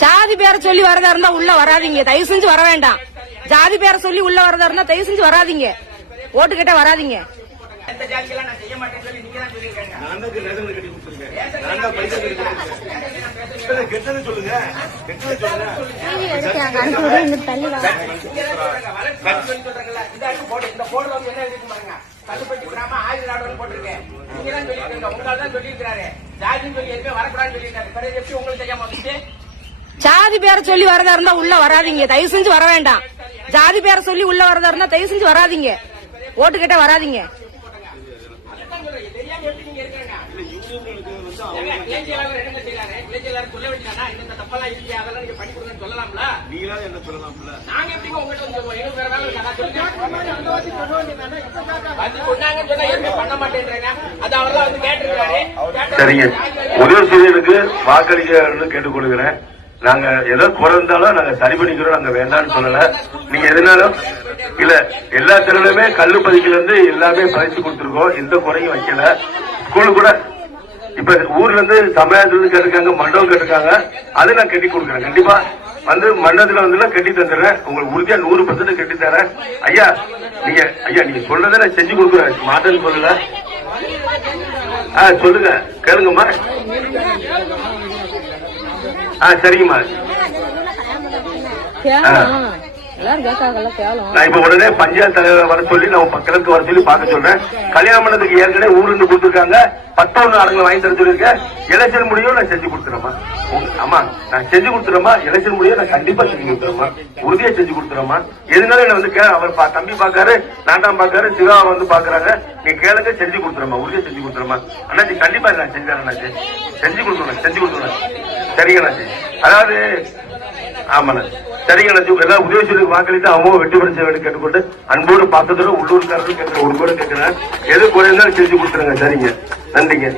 ஜாதி பேரை சொல்லி வரதா இருந்தா உள்ள வராதீங்க, தயவு செஞ்சு வர வேண்டாம். ஜாதி பேரை சொல்லி உள்ள வரதா இருந்தா தயவு செஞ்சு வராதீங்க, ஓட்டு கேட்ட வராதீங்க. கல்லுப்பட்டி கிராம ஆயுத நாடு போட்டிருக்கேன். நீங்க தான் சொல்லிருக்கீங்க, உங்களால தான் சொல்லியிருக்காரு. ஜாதின்னு சொல்லி எதுவுமே வரக்கூடாதுன்னு சொல்லியிருக்காரு. கடைசி எப்படி உங்களுக்கு தெரியாம வந்துச்சு? ஜாதி பேரை சொல்லி வரதா இருந்தா உள்ள வராதீங்க, தயவு செஞ்சு வர வேண்டாம். ஜாதி பேரை சொல்லி உள்ள வரதா இருந்தா தயவு செஞ்சு வராதீங்க, ஓட்டு கேட்ட வராதீங்க. சரிங்க, முதல் சூரியனுக்கு வாக்களிக்க கேட்டுக்கொள்கிறேன். நாங்க ஏதோ குறைந்தாலும் நாங்க சரி பண்ணிக்கிறோம், நாங்க வேண்டாம்னு சொல்லல. நீங்க எதுனாலும் இல்ல, எல்லா தெருவிலுமே கல்லு பதிக்கல இருந்து எல்லாமே பறிச்சு கொடுத்துருக்கோம், எந்த குறையும் வைக்கல. ஸ்கூலு கூட இப்ப ஊர்ல இருந்து சமுதாயத்துல கேட்டிருக்காங்க, மண்டபம் கேட்டிருக்காங்க, அது நான் கட்டி கொடுக்குறேன். கண்டிப்பா வந்து மண்டபத்துல வந்து கட்டி தந்துடுறேன், உங்களுக்கு உறுதியா 100% கட்டி தரேன். ஐயா நீங்க சொல்றதை நான் செஞ்சு கொடுக்குறேன், மாட்டேன்னு சொல்லல. சொல்லுங்க, கேளுங்கம்மா. சரிங்கம்மா. நான் இப்ப உடனே பஞ்சாயத்து தலைவர் வர சொல்லி நான் கிழக்கு வர சொல்லி பார்க்க சொல்றேன். கல்யாண மண்டபத்துக்கு ஏற்கனவே ஊருந்து கொடுத்துருக்காங்க, 11 ஆளுங்களை வாங்கி தர சொல்லிருக்கேன். எலெக்ஷன் முடியும் நான் செஞ்சு கொடுத்துறேம்மா. ஆமா, நான் செஞ்சு கொடுத்துறேம்மா. எலெக்ஷன் முடியும் நான் கண்டிப்பா செஞ்சு கொடுத்துறேம்மா, உறுதியா செஞ்சு கொடுத்துறேம்மா. எதுனாலும் என்ன வந்து அவர் தம்பி பாக்காரு, நாட்டாம் பாக்காரு, சிவா வந்து பாக்குறாங்க. நீங்க கேளுங்க, செஞ்சு கொடுத்துறேம்மா, உறுதியா செஞ்சு கொடுத்துறேம்மா. அண்ணாச்சி கண்டிப்பா நான் செஞ்சேன், அண்ணாச்சி செஞ்சு கொடுத்துறேன். சரிங்க அண்ணாச்சி. அதாவது ஆமாண்ணா, சரிங்க அண்ணாச்சி. ஏதாவது உதவி வாக்களித்து அவங்க வெற்றி பெற செய்ய கேட்டுக்கொண்டு அன்போடு பாசத்தோட உள்ளூர்காரர்கள் கேட்கிற ஒரு கூட கேட்கிறேன். எது குறைந்தாலும் செஞ்சு கொடுத்துருங்க. சரிங்க, நன்றிங்க.